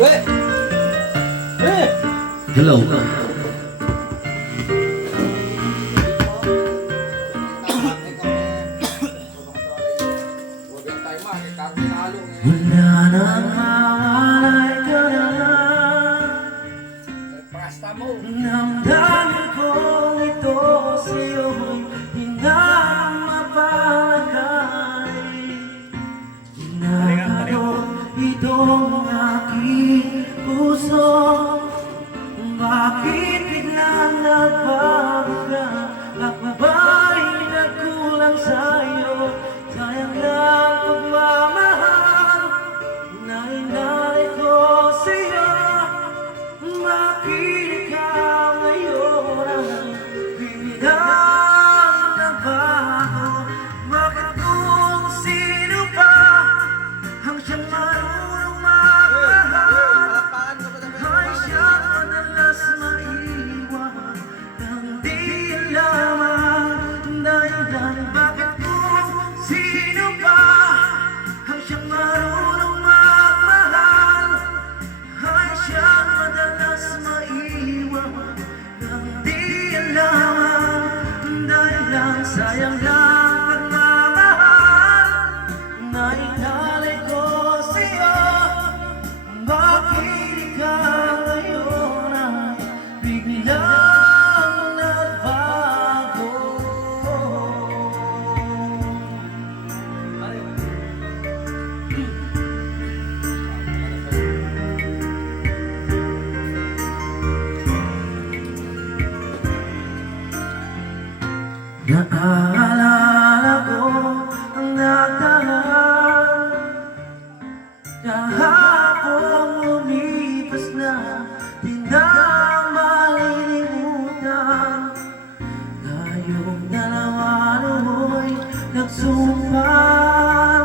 Hello. Wala nang mawalay ka na. Namdamin kong ito sa'yo'y di na mapalagay. Ginagawa itong aking puso. Bakit biglang nagbago ka? Ako ba'y nagkulang sa'yo? Sayang lang pagmamahal na inalay ko sa'yo. Makinig ka ngayon ang biglang nagbago. Bakit kung sino pa ang siyang marunong magmahal ay siyang madalas maiwan ng di lamang dahilan. Bakit kung sino pa ang siyang marunong magmahal ay siyang madalas maiwan ng di lamang dahilan. Sayang lang pagmamahal na inalay ko sa'yo. Bakit ka ngayon ang biglang nagbago? Naaalala ko ang nakaraan kahapon lumipas na, di na malilimutan. Tayong dalawa no'y nagsumpan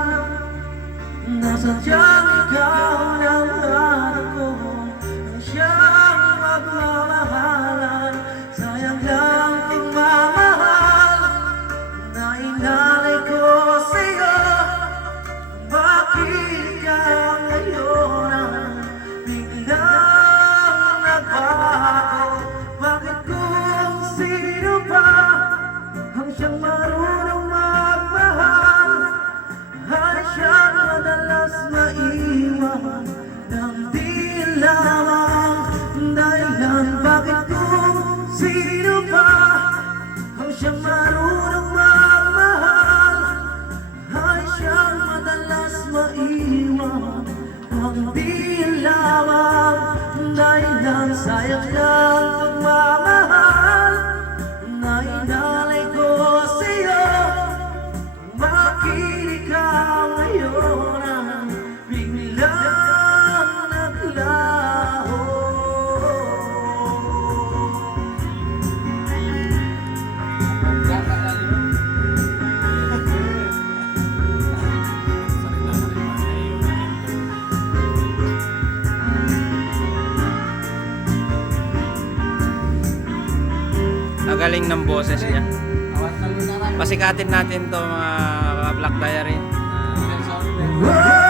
na sadyang ikaw ng hanap ko ang siyang magmamahalan. Sayang lang pagmamahal na inalay ko sa'yo. Bakit ka ngayon ang biglang nagbago? Bakit kung sino pa ang siyang marunong magmahal ay siyang madalas maiwan ng di lamang dahilan? Bakit kung sino pa ang siyang marunong magmahal ay siyang madalas maiwan ang di lamang dahilan? Sayang lang pagmamahal na inalay ko sa'yo. Makinig ka ngayon ang biglang naglaho. Nagaling ng boses niya. Pasikatin natin to mga Black Diary. Whoa!